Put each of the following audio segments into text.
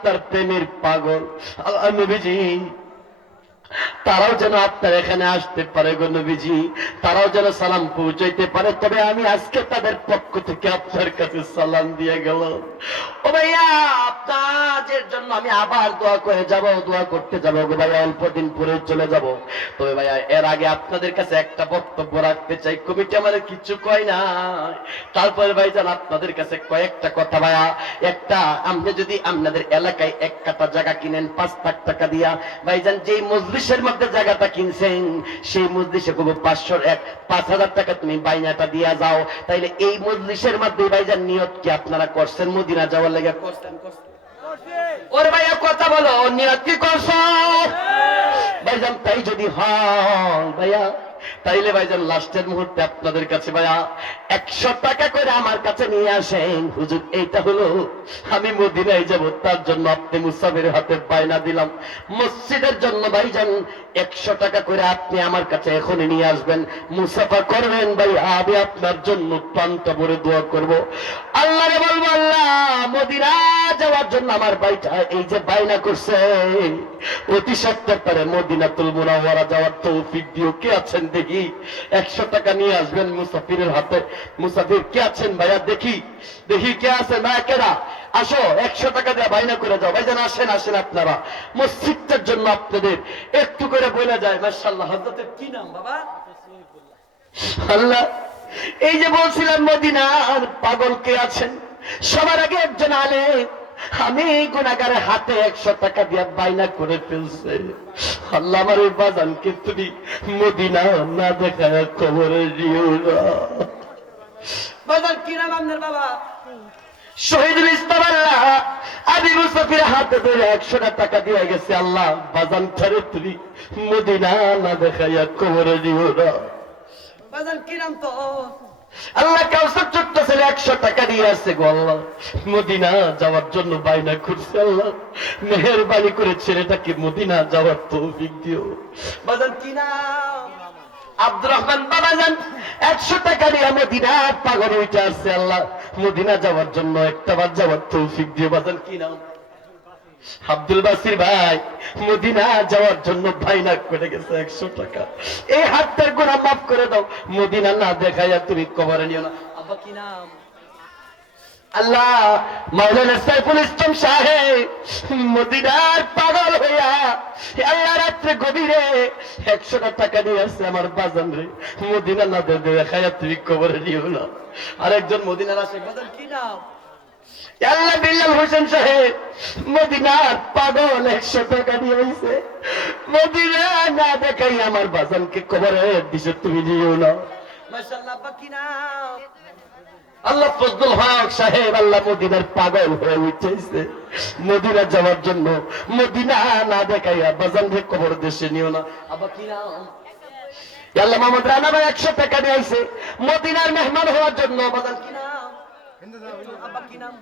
আপনার প্রেমের পাগল। নবীজি তারাও যেন আপনার এখানে আসতে পারে গো নবীজি, তারাও যেন সালাম পৌঁছাইতে পারে। তবে আমি আজকে তাদের পক্ষ থেকে আপনার কাছে সালাম দিয়ে গেল। ও ভাইয়া, আপনাদের জন্য আমি আবার দোয়া করে যাব, দোয়া করতে যাব গো ভাইয়া, অল্প দিন পরে চলে যাব। তবে ভাইয়া এর আগে আপনাদের কাছে একটা বক্তব্য রাখতে চাই। কমিটি আমাদের কিছু কয় না, তারপরে ভাইজান আপনাদের কাছে কয়েকটা কথা। ভাইয়া একটা, আপনি যদি আপনাদের এলাকায় 1 কাঠা জায়গা কিনেন 5 লাখ টাকা দিয়া, ভাইজান যেই মজলিসের মধ্যে জায়গাটা কিনছেন সেই মজলিসে খুব 5,000 টাকা তুমি বাইনাটা দিয়া যাও। তাইলে এই মজলিসের মধ্যে ভাইজান নিয়ত কি আপনারা করছেন মদিনা যাওয়ার লাগে? করছেন? ওরে ভাইয়া কথা বলো, নিয়ত কি করছো ভাইজান? তাই যদি হয় ভাইয়া, তাইলে ভাইজান লাস্টের মুহূর্তে আপনাদের কাছে ভাইয়া 100 টাকা করে আমার কাছে নিয়ে আসেন। হুজুর এইটা হলো আমি মদিনায় যাব, তার জন্য আপনি মুসাফির হাতে বায়না দিলাম। মসজিদের জন্য ভাইজান 100 টাকা করে আপনি আমার কাছে এখনই নিয়ে আসবেন, মুসাফা করবেন। ভাই আমি আপনার জন্য প্রাণটা ভরে দোয়া করব। আল্লাহরে বলবো, আল্লাহ মদিনা যাওয়ার জন্য আমার ভাইটা এই যে বায়না করছে, অতি সত্তর পারে মদিনাতুল মুনাওয়ারা যাওয়ার তৌফিক দিও। কে আছেন দেখি? 100 টাকা নিয়ে আসবেন মুসাফিরের হাতে। মুসাফির কে আছেন ভাইয়া? দেখি কে আছেন ভাইয়া? কেরা? আসো, 100 টাকা দিয়ে বাইনা করে যাও। ভাইজান আসেন আপনারা, মসজিদটার জন্য আপনাদের একটু করে বলে যায়। মাশাআল্লাহ, হযরতের কি নাম বাবা? আল্লাহ, এই যে বলছিলাম মদিনার পাগল কে আছেন? সবার আগে একজন আলেম, আমি গুনাহগারের হাতে 100 টাকা দিয়ে বাইনা করে ফেলছে। আল্লাহ আমার ওই বাজানকে তুমি মদিনা না দেখায় কবরে দিও না। বাজান কি নাম আপনার বাবা? শহীদুল ইসলাম। আল্লাহ আমি মুসাফির হাতে ধরে 100 টাকা দিয়ে গেছে। আল্লাহ বাজান ঠারে তুমি মদিনা না দেখাইয়া কবরে দিও না। বাজান কি নাম তো? আল্লাহ কাউসার ছোট্ট ছেলে 100 টাকা দিয়ে আসছে গো আল্লাহ, মদিনা যাওয়ার জন্য বাইনা করছে। আল্লাহ মেহেরবানি করে ছেলেটাকে মদিনা যাওয়ার তৌফিক দিও। বাজান কি নাম? আব্দুর রহমান। বাবাজান 100 টাকা দিয়ে মদিনা পাগল হইতে আসছে। আল্লাহ মদিনা যাওয়ার জন্য একটাবার যাওয়ার তৌফিক দিও। বাজান কি নাম? আব্দুল বাসির ভাই মদিনা যাওয়ার জন্য বাইনা করে গেছে 100 টাকা। এই হাতটার গুনাহ মাফ করে দাও, মদিনা না দেখাইয়া তুমি কবরে নিও না। আব্বা কি নাম? আল্লাহ মাওলানা সাইফুল ইসলাম সাহেব মদিনার পাগল হইয়া আল্লাহ রাত্রে গভীরে 100 টাকা নিয়ে আসছে আমার বাজান রে, মদিনা না দেখাইয়া তুমি কবরে নিও না। আরেকজন মদিনার আসে। বাজান কি নাম? আল্লাহ বিল্লাল হোসেন সাহেব মদিনার পাগল 100 টাকা দিয়ে আইছে, মদিনা না দেখাই আমার বাজানকে কবরে দিছে তুমি দিও না। মাশাআল্লাহ। আব্বা কি নাম? আল্লাহ ফজলুল হক সাহেব আল্লাহ মদিনার পাগল হয়ে উঠেছে, মদিনা যাওয়ার জন্য মদিনা না দেখাইয়া বাজানকে কবর দেশে নিও না। আব্বা কি নাম? আল্লাহ মোহাম্মদ রানা ভাই 100 টাকা দিয়ে আইছে মদিনার মেহমান হওয়ার জন্য। বাজান কি নাম? আব্বা কি নাম?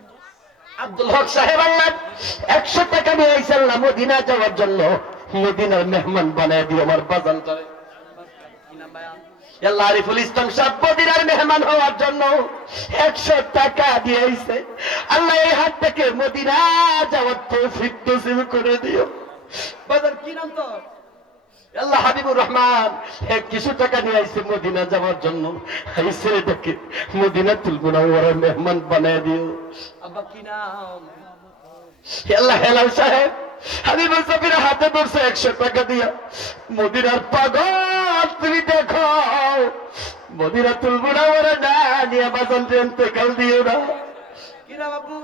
আব্দুল হক সাহেব আল্লাহ 100 টাকা নিয়ে আইছে আল্লাহ মদিনা যাওয়ার জন্য, মদিনার মেহমান বানায় দিও আমার বাজানটারে। আল্লাহ আরিফুল ইসলাম সাহেব মদিনার মেহমান হওয়ার জন্য 100 টাকা দিয়ে আইছে। আল্লাহ এই হাত থেকে মদিনা যাওয়ার তৌফিক নসিব করে দিও। বাজান কি নাম তো? আল্লাহ হাবিবুর রহমান কিছু টাকা নিয়ে আইছে মদিনা যাওয়ার জন্য, এই ছেলেটাকে মদিনাতুল মুনাওয়ারার মেহমান বানায় দিও। আব্বা কি নাম? আল্লাহ হেলাল সাহেব হাবিবুল সাবির হাতে ধরছে 100 টাকা দিয়া, মদিনার পাগল তুমি দেখো মদিনাতুল মুনাওয়ারা না নিয়ে বাজান ইন্তেকাল দিও না। কি নাম বাবু?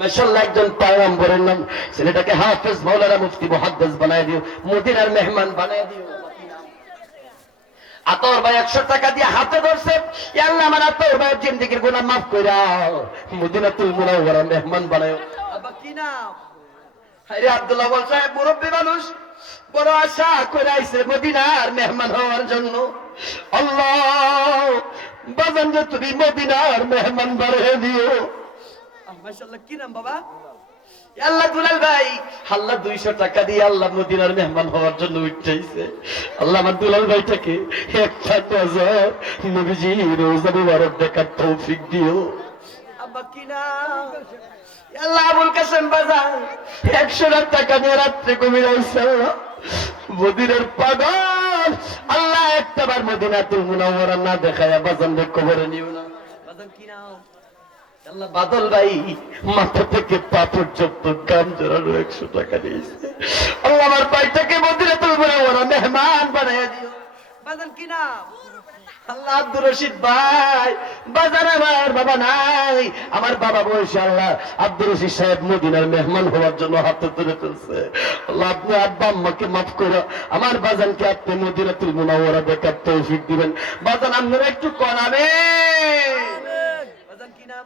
মাশাআল্লাহ একজন পয়গম্বরের নাম, ছেলেটাকে হাফেজ মাওলানা মুফতি মুহাদ্দিস বানায় দিও, মদিনার মেহমান বানায় দিও। আতর ভাই 100 টাকা দিয়ে হাতে ধরছে, আল্লাহ আমার আতর ভাইয়ের জিন্দেগির গুনাহ মাফ কইরা মদিনাতুল মুনাওয়ারা মেহমান বানায়। আব্বা কি নাম? আরে আব্দুল্লাহ বল সাহেব মুরব্বি মানুষ, বড় আশা করে আইছে মদিনার মেহমান হওয়ার জন্য। আল্লাহ বাজান যে তুমি মদিনার মেহমান বানায় দিও। মাশাআল্লাহ কি নাম বাবা? আল্লাহ দুলাল ভাই আল্লাহ 200 টাকা দিয়ে আল্লাহ মদিনার মেহমান হওয়ার জন্য উঠাইছে। আল্লাহ আমার দুলাল ভাইটাকে একটা নজর নবীজি রোজা মুবারক দেখার তৌফিক দিও। আব্বা কি নাম? আল্লাহ আবুল কাসেম বাজার 100 টাকা নিয়ে রাত্রে ঘুমিয়েছে আল্লাহ মদিনার পাগল আল্লাহ একটাবার মদিনাতুল মুনাওয়ারা না দেখায় বাজানদের কবরে নিও না বাজান কি নাম আল্লাহ বাদল ভাই মাথা থেকে পা পর্যন্ত গাম জড়ানো 100 টাকা দিয়েছে আল্লাহ আমার ভাইটাকে মদিনাতুল মুনাওয়ারা মেহমান বানায় দিও বাজান কি নাম আল্লাহ আব্দুর রশিদ ভাই বাজার আমার বাবা নাই আমার বাবা বয়সে আল্লাহ আব্দুর রশিদ সাহেব মদিনার মেহমান হওয়ার জন্য হাতে তুলে ফেলছে আল্লাহ আপনি আব্বা আম্মাকে মাফ করে আমার বাজানকে আপনি মদিনাতুল মুনাওয়ারা দেখার তৌফিক দিবেন বাজান আপনারা একটু কনাবে বাজান কি নাম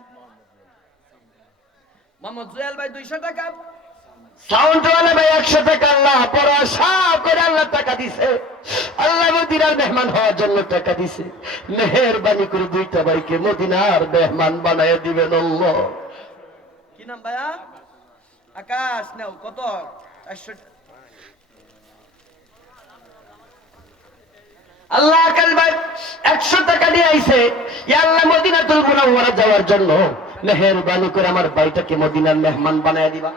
মোহাম্মদ জুয়েল ভাই 200 টাকা সাউন্ডওয়ালা ভাই 100 টাকা আল্লাহ বড় আশা করে আল্লাহ টাকা দিছে আল্লাহ মদিনার মেহমান হওয়ার জন্য টাকা দিছে মেহেরবানি করে দুইটা ভাইকে মদিনার মেহমান বানায় দিবেন আল্লাহ কি নাম ভাইয়া আকাশ নাও কত 400 আল্লাহ আকাশ ভাই 100 টাকা দিয়ে আইছে ইয়া আল্লাহ মদিনাতুল মুনাওয়ারা যাওয়ার জন্য মেহেরবানি করে আমার ভাইটাকে মদিনার মেহমান বানায় দিবা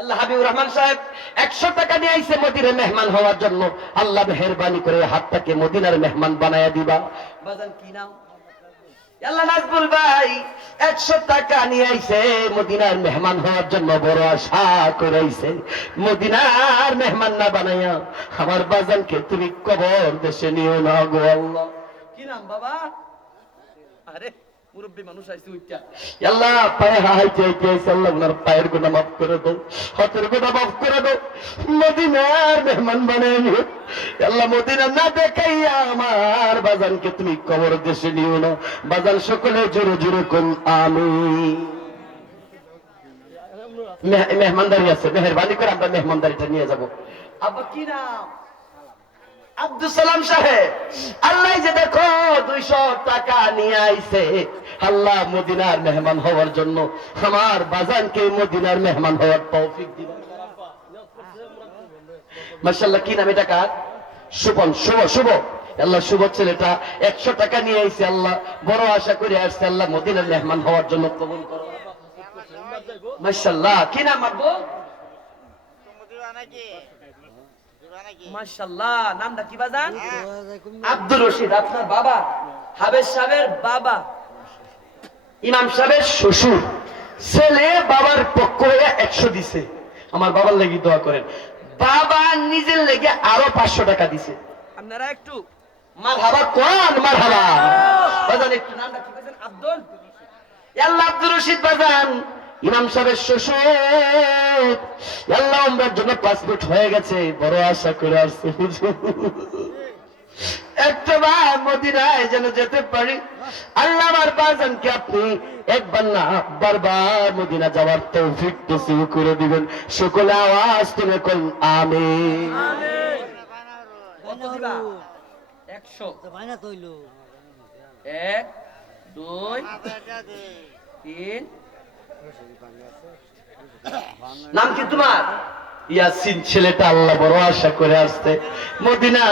আল্লাহ হাবিবুর রহমান সাহেব 100 টাকা নিয়ে আইছে মদিনার মেহমান হওয়ার জন্য আল্লাহ মেহেরবানি করে হাতটাকে মদিনার মেহমান বানায়া দিবা বাজান কি নাম আল্লাহ নাজবুল ভাই 100 টাকা নিয়ে আইছে মদিনার মেহমান হওয়ার জন্য বড় আশা করে আইছে মদিনার মেহমান না বানায়া আমার বাজানকে তুমি কবর দেশে নিও না গো আল্লাহ কি নাম বাবা আরে মুরব্বি মানুষ আইছে উইটা আল্লাহ পায়ে হাইতে আইছে আল্লাহ ওনার পায়ের গুনাহ maaf করে দাও হাতের গুনাহ maaf করে দাও মদিনার মেহমান বানায় নিও আল্লাহ মদিনা না দেখাইয়া আমার বাজানকে তুমি কবর দেশে নিও না বাজান সকলে জোরে জোরে কোন আমিন মেহমানদারি আছে মেহেরবানি করে আমরা মেহমানদারিটা নিয়ে যাব আব্বা কি নাম আব্দুল সালাম সাহেব আল্লাহ যে দেখো 200 টাকা নিয়ে আইছে আল্লাহ মদিনার মেহমান হওয়ার জন্য আমার বাজানকে মদিনার মেহমান হওয়ার তৌফিক দিবেন মাশাআল্লাহ কি নাম এটা কার শুভন শুভ আল্লাহ শুভ ছেলেটা 100 টাকা নিয়ে আইছে আল্লাহ বড় আশা করে আসছে আল্লাহ মদিনার মেহমান হওয়ার জন্য কবুল করো মাশাআল্লাহ কি নাম আব্বু মাশাআল্লাহ নামটা কি বাজান আব্দুর রশিদ আপনার বাবা হাবেজ সাহেবের বাবা ইমাম সাহেবের শ্বশুর ছেলে বাবার পক্ষ হয়ে 100 দিছে আমার বাবার লাগি দোয়া করেন বাবা নিজের লেগে আরো 500 টাকা দিছে আপনারা একটু মারহাবা কোন মারহাবা বাজান একটু নামটা কি বলেন আব্দুল আল্লাহ আব্দুর রশিদ বাজান ইমাম সাহেবের শ্বশুর আল্লাহ umrahর জন্য পাসপোর্ট হয়ে গেছে বড় আশা করে আসছে একবার মদিনায় যেন যেতে পারি আল্লাহ আমার বাজানকে আপনি একবার না বারবার মদিনা যাওয়ার তৌফিক নসিব করে দিবেন সকলে আওয়াজ তুলে কোন আমিন আমিন কত দিবা 100 বাইনা কইলো 1 2 3 নাম কি তোমার ইয়াসিন ছেলেটা আল্লাহ বড় আশা করে আসছে মদিনা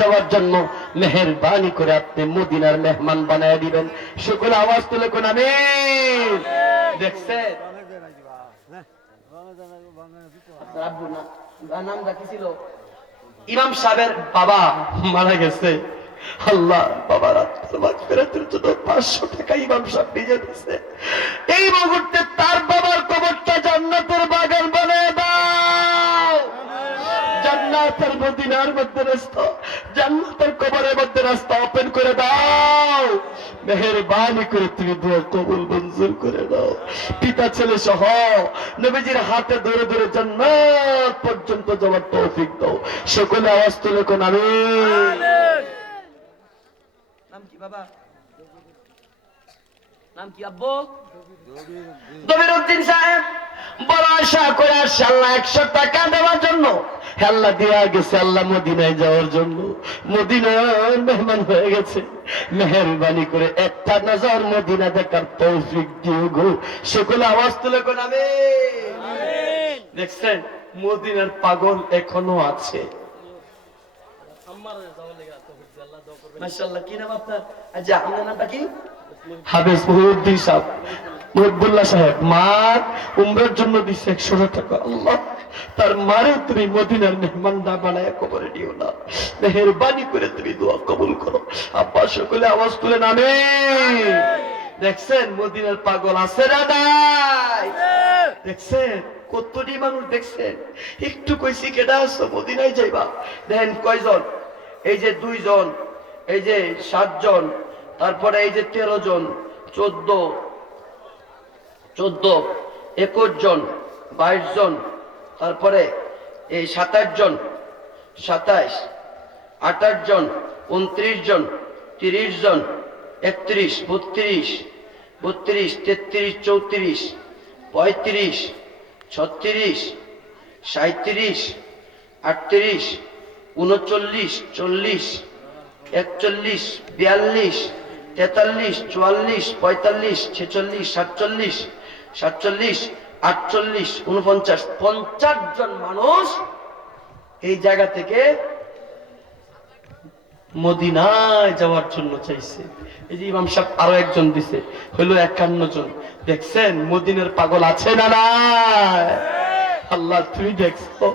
যাওয়ার জন্য মেহেরবানি করে আপনি মদিনার মেহমান বানায় দিবেন সকলে আওয়াজ তুলে কোন আমিন দেখছেন নাম রাখিছিল ইমাম সাহেবের বাবা মারা গেছে আল্লাহ বাবার মাগফিরাতের জন্য 500 টাকা ইমাম সাহেব দিয়ে দিয়েছে এই মুহূর্তে তার বাবার কবরটা জান্নাতের বাগান বানায় দাও জান্নাতের মদিনার মধ্যে রাস্তা জান্নাতের কবরের মধ্যে রাস্তা ওপেন করে দাও মেহেরবানি করে তুমি দোয়া কবুল মঞ্জুর করে দাও পিতা ছেলে সহ নবীজির হাতে ধরে ধরে জান্নাত পর্যন্ত যাওয়ার তৌফিক দাও সকলে আওয়াজ তুলে কোন আমিন নাম কি বাবা নাম কি আব্বু দবিরউদ্দিন সাহেব বড় আশা করে আসছে আল্লাহ 100 টাকা দেওয়ার জন্য আল্লাহ দেয়া গেছে আল্লাহ মদিনায় যাওয়ার জন্য মদিনার মেহমান হয়ে গেছে মেহেরবানি করে একটা নজর মদিনা দেখার তৌফিক দিও গো সকলে আওয়াজ তুলে কোন আমিন দেখছেন মদিনার পাগল এখনো আছে মাশাআল্লাহ কি নাম আপনার আচ্ছা আপনার নামটা কি হাফেজ মুহিউদ্দিন সাহেব মহিবুল্লাহ সাহেব মা উমরার জন্য দিচ্ছে 100 টাকা। আল্লাহ তার মারে তুমি মদিনার মেহমানদা বানায় কবরে দিও না, মেহেরবানি করে তুমি দোয়া কবুল করো। আব্বা সকলে আওয়াজ তুলে নামে। দেখছেন মদিনার পাগল আছে না নাই? দেখছেন কতটি মানুষ দেখছেন। একটু কইছি কেডা আসছো মদিনায় যাইবা, দেখেন কয়জন, এই যে 2 জন, এই যে 7 জন, তারপরে এই যে 13 জন, 14, 21 জন, 22 জন, তারপরে এই 27 জন, 27, 28 জন, 29 জন, 30 জন, 31, 32, 33, 33, 34, 35, 36, 37, 38, 39, 40, 41, 42, 43, 44, 45, 46, 47, 47, 48, 49, 50 জন মানুষ এই জায়গা থেকে মদিনায় যাওয়ার জন্য চাইছে। এই যে ইমাম সাহেব আরো একজন দিছে, হইল 51 জন। দেখছেন মদিনার পাগল আছে না নাই? আল্লাহ তুমি দেখছো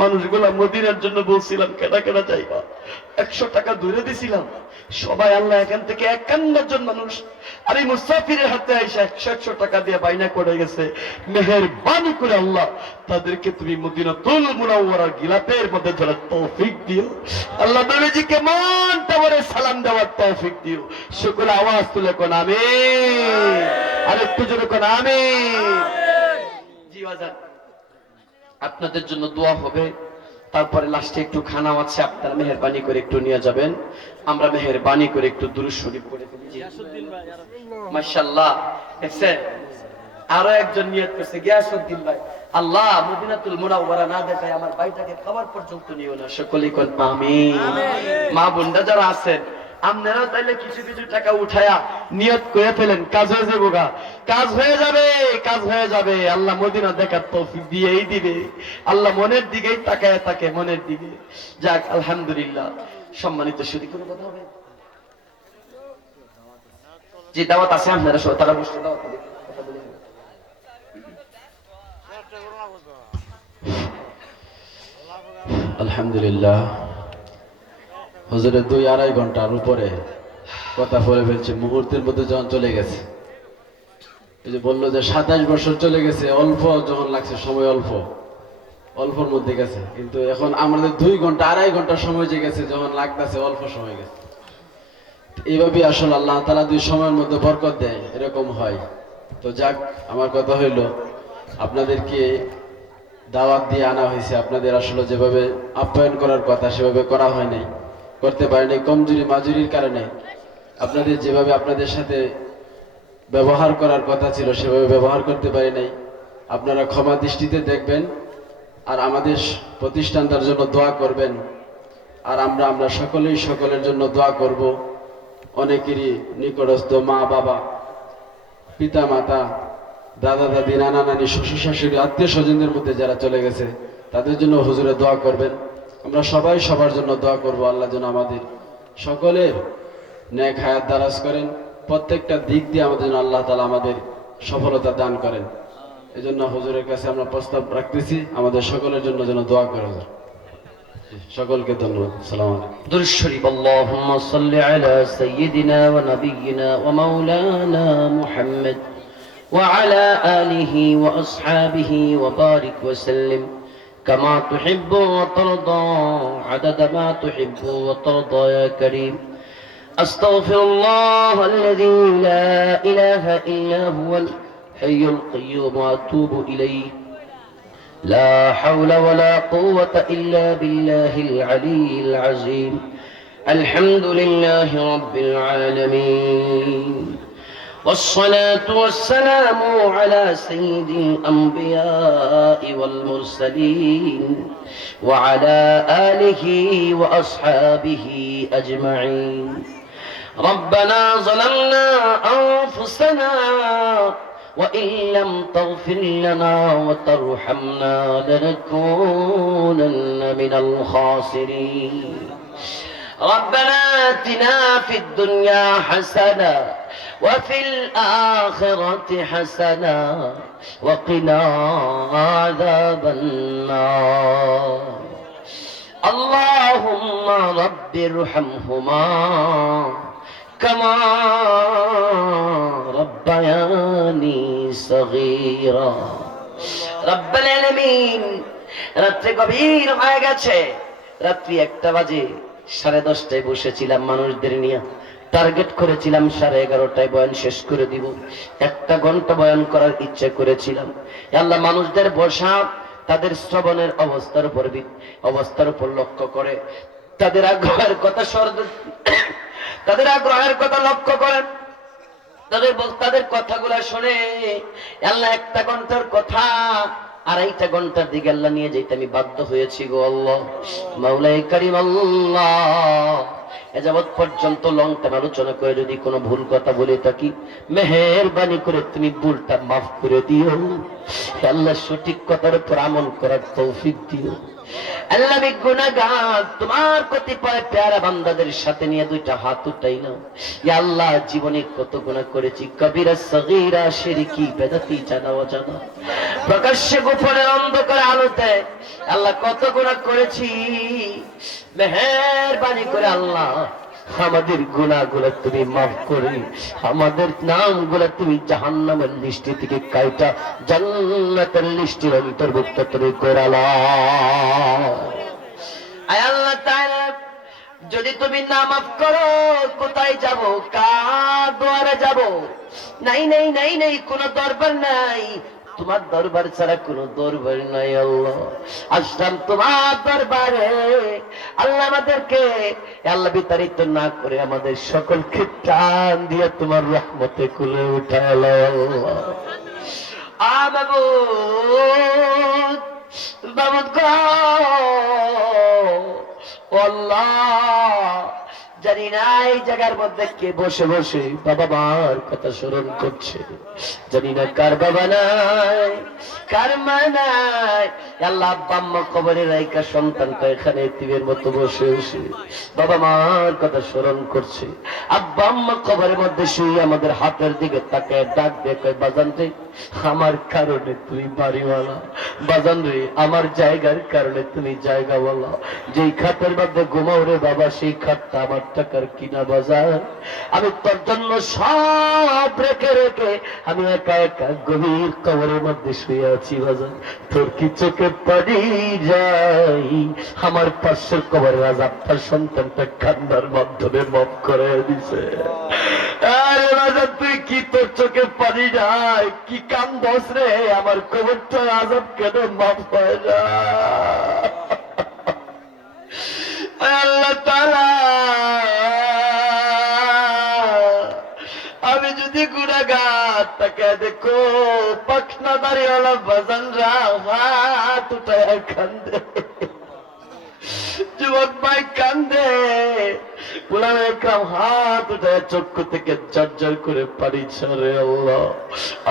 মানুষগুলা মদিনার জন্য বলছিলাম কেনা কেনা যাইবা, 100 টাকা ধরে দিছিলাম সবাই। আল্লাহ এখান থেকে 51 জন মানুষ আর এই মুসাফিরের হাতে আইসা 100 টাকা দিয়ে বাইনা করে গেছে। মেহেরবানি করে আল্লাহ তাদেরকে তুমি মদিনাতুল মুনাওয়ারার গিলাফের মধ্যে ধরার তৌফিক দিও। আল্লাহ নবীজিকে মনটা ভরে সালাম দেওয়ার তৌফিক দিও। সকলে আওয়াজ তুলে কোন আমিন, আর একটু জোরে কোন আমিন। জি বাজান, আপনাদের জন্য দোয়া হবে, তারপরে লাস্টে একটু খানা আছে, আপনারা মেহেরবানি করে একটু নিয়ে যাবেন। আমরা মেহেরবানি করে একটু দুরূদ শরীফ পড়ে ফেলি। মাশাআল্লাহ, দেখছেন আরো একজন নিয়ত করছে, গিয়াসউদ্দিন ভাই, আল্লাহ মদিনাতুল মুনাওয়ারা না দেখায় আমার ভাইটাকে খাবার পর্যন্ত নিও না। সকলেই কোন আমিন। মা বোনরা যারা আছেন আপনারাও তাইলে কিছু কিছু টাকা উঠায়া নিয়ত করে ফেলেন, কাজ হয়ে যাবে গা, কাজ হয়ে যাবে, কাজ হয়ে যাবে। আল্লাহ মদিনা দেখার তৌফিক দিয়েই দিবে। আল্লাহ মনের দিকেই তাকায় থাকে, মনের দিকে। যাক আলহামদুলিল্লাহ। সম্মানিত সুধী, কোনো কথা হবে? যে দাওয়াত আছে আপনারা সব তারা বসে দাওয়াত হবে, কথা বলে হবে। আলহামদুলিল্লাহ, হুজুরের 2-2.5 ঘন্টার উপরে কথা বলে ফেলছে, মুহূর্তের মধ্যে যখন চলে গেছে। এই যে বললো যে 27 বছর চলে গেছে, অল্প যখন লাগছে সময়, অল্পর মধ্যে গেছে। কিন্তু এখন আমাদের 2 ঘন্টা 2.5 ঘন্টা সময় যে গেছে, যখন লাগতেছে অল্প সময় গেছে। এইভাবেই আসলে আল্লাহ তাআলা 2 সময়ের মধ্যে বরকত দেয়, এরকম হয়। তো যাক, আমার কথা হইল আপনাদেরকে দাওয়াত দিয়ে আনা হয়েছে। আপনাদের আসলে যেভাবে আপ্যায়ন করার কথা সেভাবে করা হয় নাই, করতে পারেনি, কমজোরি মাজুরির কারণে। আপনাদের যেভাবে আপনাদের সাথে ব্যবহার করার কথা ছিল সেভাবে ব্যবহার করতে পারি নাই। আপনারা ক্ষমা দৃষ্টিতে দেখবেন, আর আমাদের প্রতিষ্ঠানটার জন্য দোয়া করবেন। আর আমরা সকলেই সকলের জন্য দোয়া করব। অনেকেরই নিকটস্থ মা বাবা, পিতা মাতা, দাদা দাদি, নানা নানি, শ্বশুর শাশুড়ি, আত্মীয় স্বজনদের মধ্যে যারা চলে গেছে তাদের জন্য হুজুরে দোয়া করবেন। আমরা সবাই সবার জন্য দোয়া করব। আল্লাহ যেন আমাদের সকলের নেক হায়াত দারাজ করেন, প্রত্যেকটা দিক দিয়ে আমাদের জন্য আল্লাহ তাআলা আমাদের সফলতা দান করেন। এজন্য হুজুরের কাছে আমরা প্রস্তাব রাখতেছি, আমাদের সকলের জন্য যেন দোয়া করে। হুজুর সকলকে ধন্যবাদ। আসসালামু আলাইকুম। দুরূদ শরীফ। আল্লাহুম্মা সাল্লি আলা সাইয়্যিদিনা ওয়া নাবিয়্যিনা ওয়া মাওলানা মুহাম্মদ ওয়া আলা আলিহি ওয়া আসহাবিহি ওয়া বারিক ওয়া সাল্লিম কামা তুহিব্বু ওয়া তারদা আদাদা মা তুহিব্বু ওয়া তারদা ইয়া কারীম। আস্তাগফিরুল্লাহ আল্লাযী লা ইলাহা ইল্লা হুয়াল হাইয়ুল কাইয়্যুম ওয়া আতুবু ইলাইহি। لا حول ولا قوة إلا بالله العلي العظيم. الحمد لله رب العالمين، والصلاة والسلام على سيد الأنبياء والمرسلين وعلى آله وأصحابه أجمعين. ربنا ظلمنا أنفسنا وإن لم تغفر لنا وترحمنا لنكونن من الخاسرين. ربنا آتنا في الدنيا حسنة وفي الآخرة حسنة وقنا عذاب النار اللهم رب ارحمهما كما ربياني صغيرا রব্বুল আলামিন রাত্রে গভীর হয়ে গেছে রাত্রি 1টা বাজে 10:30টায় বসেছিলাম মানুষদের নিয়ে টার্গেট করেছিলাম 11:30টায় বয়ান শেষ করে দিব 1 ঘন্টা বয়ান করার ইচ্ছা করেছিলাম আল্লাহ মানুষদের বসা তাদের শ্রবণের অবস্থার উপর লক্ষ্য করে তাদের আগ্রহের কথা লক্ষ্য করেন তাদের কথাগুলো শুনে আল্লাহ 1 ঘন্টার কথা 2.5 ঘন্টার দিকে আল্লাহ নিয়ে যেতে আমি বাধ্য হয়েছি গো আল্লাহ মাওলাই কারীম আল্লাহ এযাবৎ পর্যন্ত লং টাইম আলোচনা করে যদি কোনো ভুল কথা বলে থাকি মেহেরবানি করে তুমি ভুলটা মাফ করে দিও আল্লাহ সঠিক কথার উপর আমল করার তৌফিক দিও আল্লাহ আমি গুনাহগার তোমার কতিপয় প্যারা বান্দাদের সাথে নিয়ে 2টা হাত উঠাই নাও ইয়া আল্লাহ জীবনে কত গুনাহ করেছি কবিরা সগীরা শিরকি বেদাতি জানা অজানা প্রকাশ্যে গোপনে অন্ধকারে আলোতে আল্লাহ কত গুনাহ করেছি মেহেরবানি করে আল্লাহ আমাদের গুনাহগুলো তুমি মাফ করে আমাদের নামগুলো তুমি জাহান্নামের লিস্ট থেকে কাইটা জান্নাতের লিস্টের অন্তর্ভুক্ত তুমি করে নাও আয় আল্লাহ তাআলা যদি তুমি না মাফ করো কোথায় যাব কার দুয়ারে যাব নাই কোনো দরবার নাই তোমার দরবার ছাড়া কোনো দরবার নাই আল্লাহ আসলাম তোমার দরবারে আল্লাহ আমাদেরকে আল্লাহ বিতাড়িত না করে আমাদের সকলকে টান দিয়ে তোমার রহমতে কুলে উঠালো বাবুদ গো আল্লাহ জানি না এই জায়গার মধ্যে কে বসে বসে বাবা মার কথা স্মরণ করছে জানি না কার বাবা নাই কার মা নাই আল্লাহ আব্বা আম্মা কবরে রাইকা সন্তানটা এখানে এতিমের মতো বসে বসে বাবা মার কথা স্মরণ করছে আব্বা আম্মা কবরের মধ্যে শুয়ে আমাদের হাতের দিকে তাকায় ডাক দিয়ে কয় বাজান রে আমার কারণে তুই বাড়িওয়ালা বাজান রে আমার জায়গার কারণে তুমি জায়গাওয়ালা যেই খাতের মধ্যে ঘুমাও রে বাবা সেই খাতটা আমার টাকার কিনা বাজার আমি তোর জন্য সব রেখে রেখে আমি একা একা গভীর কবরের মধ্যে শুয়ে আছি বাজার তোর কি চোখে পানি যাই আমার পাশের কবরের আযাবটা সন্তানটা কান্নার মাধ্যমে মাফ করে দিছে আরে বাজার তুই কি তোর চোখে পানি যায় কি কান্দস রে আমার কবরটা আযাব কেন মাফ হয় না আল্লাহ তাআলা আমি যদি গুনাহগার তাকে দেখো পাখনা দাড়িওয়ালা বাজানরা হাত উঠায় কান্দে যুবক ভাই কান্দে গোলাম একরাম হাত উঠায় চক্ষু থেকে ঝরঝর করে পানি ছড়ে আল্লাহ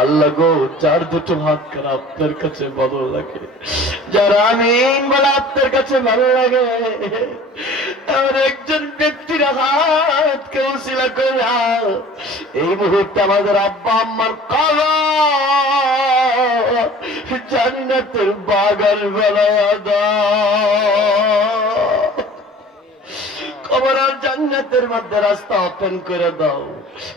আল্লাহ গো যার 2টো হাত করে আপনার কাছে ভালো লাগে যারা আমিন বলে আপনার কাছে ভালো লাগে আর একজন ব্যক্তির হাত কেউ উসিলা করে এই মুহূর্তে আমাদের আব্বা আম্মার কবর জান্নাতের বাগান বানায়া দাও কবর আর জান্নাতের মধ্যে রাস্তা ওপেন করে দাও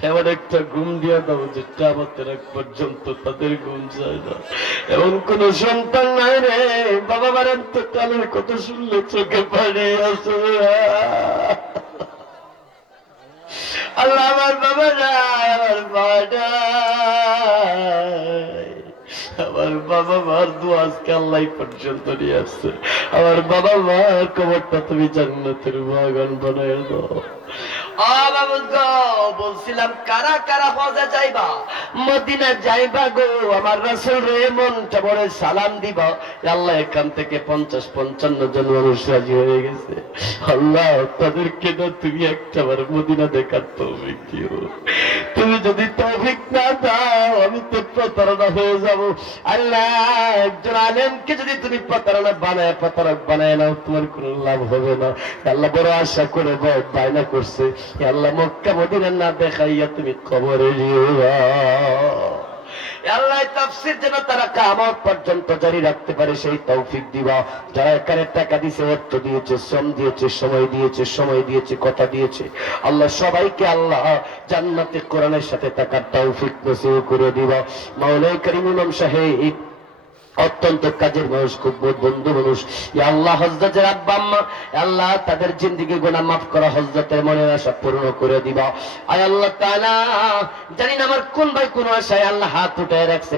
এবার একটা ঘুম দিয়ে দাও যেটা আমাদের এক পর্যন্ত তাদের ঘুম যায় না এমন কোন সন্তান নাই রে বাবা মারেন তো কালের কথা শুনলে চোখে পানি আসে আল্লাহ আমার বাবা নাই আমার মা নাই আমার বাবা মার দোয়া আজকে আল্লাহ পর্যন্ত নিয়ে আসছে আমার বাবা মার কবরটা তুমি জান্নাতের বাগান বানায় দাও বলছিলাম কারা কারা হজে যাইবা মদিনা যাইবা গো আমার রাসূল রে মনটা বড় সালাম দিবা আল্লাহ এখান থেকে 50-55 জন মানুষ রাজি হয়ে গেছে আল্লাহ তাদেরকে না তুমি একটাবার মদিনা দেখার তৌফিক দিও তুমি যদি তৌফিক না দাও আমি তো প্রতারণা হয়ে যাব আল্লাহ একজন আলেমকে যদি তুমি প্রতারক বানায় নাও তোমার কোনো লাভ হবে না আল্লাহ বড় আশা করে বায়না করছে আল্লাহ মক্কা মদিনা না দেখাইয়া তুমি কবরে নিও না। আল্লাহ তাফসীর যেন তারা কিয়ামত পর্যন্ত জারি রাখতে পারে সেই তৌফিক দিবা। যারা এখানে টাকা দিয়েছে, অর্থ দিয়েছে, শ্রম দিয়েছে, সময় দিয়েছে, কথা দিয়েছে, আল্লাহ সবাইকে আল্লাহ জান্নাতে কোরআনের সাথে থাকার তৌফিক নসিব করে দিবা। মাওলানা করিম ইমাম সাহেব অত্যন্ত কাজের মানুষ, খুব বন্ধু মানুষ। আল্লাহ হযরতের আব্বা আম্মা, আল্লাহ তাদের জিন্দেগি গুনাহ মাফ করা, হযরতের মনের আশা পূর্ণ করে দিবা। আয় আল্লাহ তাআলা, জানি না আমার কোন ভাই কোন আশায় আল্লাহ হাত উঠায় রাখছে।